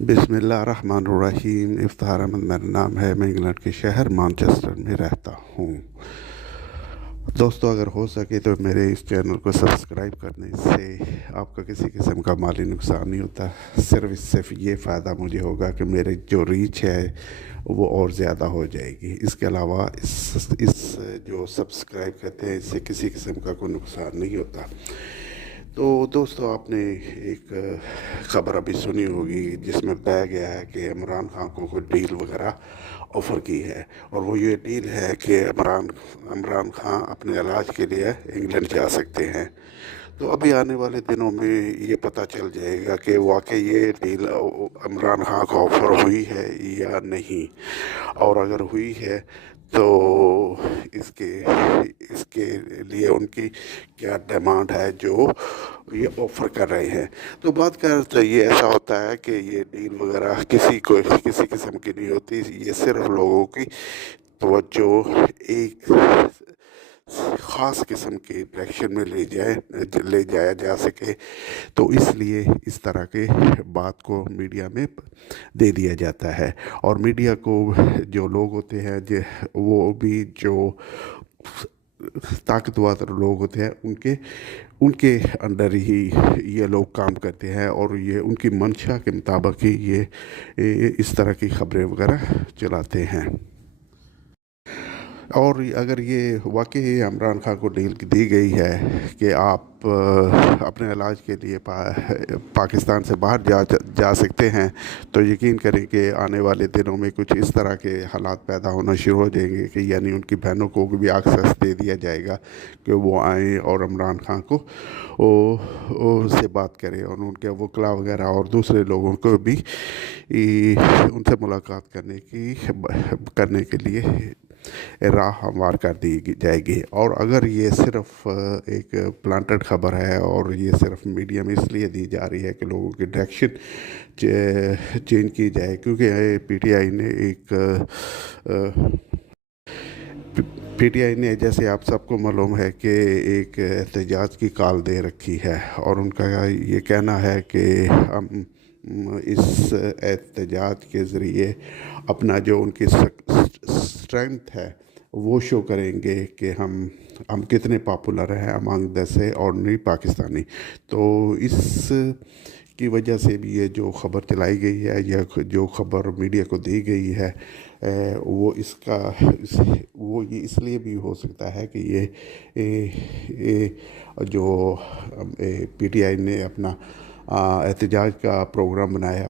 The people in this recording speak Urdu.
بسم اللہ الرحمن الرحیم۔ افتخار احمد میرا نام ہے، میں انگلینڈ کے شہر مانچسٹر میں رہتا ہوں۔ دوستو، اگر ہو سکے تو میرے اس چینل کو سبسکرائب کرنے سے آپ کا کسی قسم کا مالی نقصان نہیں ہوتا، صرف یہ فائدہ مجھے ہوگا کہ میرے جو ریچ ہے وہ اور زیادہ ہو جائے گی۔ اس کے علاوہ اس جو سبسکرائب کرتے ہیں اس سے کسی قسم کا کوئی نقصان نہیں ہوتا۔ تو دوستو، آپ نے ایک خبر ابھی سنی ہوگی جس میں بتایا گیا ہے کہ عمران خان کو کوئی ڈیل وغیرہ آفر کی ہے، اور وہ یہ ڈیل ہے کہ عمران خان اپنے علاج کے لیے انگلینڈ جا سکتے ہیں۔ تو ابھی آنے والے دنوں میں یہ پتہ چل جائے گا کہ واقعی یہ ڈیل عمران خان کو آفر ہوئی ہے یا نہیں، اور اگر ہوئی ہے تو اس کے لیے ان کی کیا ڈیمانڈ ہے جو یہ آفر کر رہے ہیں۔ تو بات کر تو یہ ایسا ہوتا ہے کہ یہ ڈیل وغیرہ کسی قسم کی نہیں ہوتی، یہ صرف لوگوں کی توجہ ایک خاص قسم کی ڈائریکشن میں لے جایا جا سکے، تو اس لیے اس طرح کے بات کو میڈیا میں دے دیا جاتا ہے۔ اور میڈیا کو جو لوگ ہوتے ہیں وہ بھی جو طاقتور لوگ ہوتے ہیں ان کے انڈر ہی یہ لوگ کام کرتے ہیں، اور یہ ان کی منشا کے مطابق ہی یہ اس طرح کی خبریں وغیرہ چلاتے ہیں۔ اور اگر یہ واقعی عمران خان کو ڈیل دی گئی ہے کہ آپ اپنے علاج کے لیے پاکستان سے باہر جا سکتے ہیں، تو یقین کریں کہ آنے والے دنوں میں کچھ اس طرح کے حالات پیدا ہونا شروع ہو جائیں گے کہ یعنی ان کی بہنوں کو بھی ایکسیس دے دیا جائے گا کہ وہ آئیں اور عمران خان کو سے بات کریں، اور ان کے وکلاء وغیرہ اور دوسرے لوگوں کو بھی ان سے ملاقات کرنے کے لیے راہ ہموار کر دی جائے گی۔ اور اگر یہ صرف ایک پلانٹڈ خبر ہے اور یہ صرف میڈیا میں اس لیے دی جا رہی ہے کہ لوگوں کی ڈائریکشن چینج کی جائے، کیونکہ پی ٹی آئی نے جیسے آپ سب کو معلوم ہے کہ ایک احتجاج کی کال دے رکھی ہے، اور ان کا یہ کہنا ہے کہ ہم اس احتجاج کے ذریعے اپنا جو ان کی اسٹرینتھ ہے وہ شو کریں گے کہ ہم کتنے پاپولر ہیں امانگ دا آرڈنری پاکستانی۔ تو اس کی وجہ سے بھی یہ جو خبر چلائی گئی ہے یا جو خبر میڈیا کو دی گئی ہے وہ اس لیے بھی ہو سکتا ہے کہ یہ جو پی ٹی آئی نے اپنا احتجاج کا پروگرام بنایا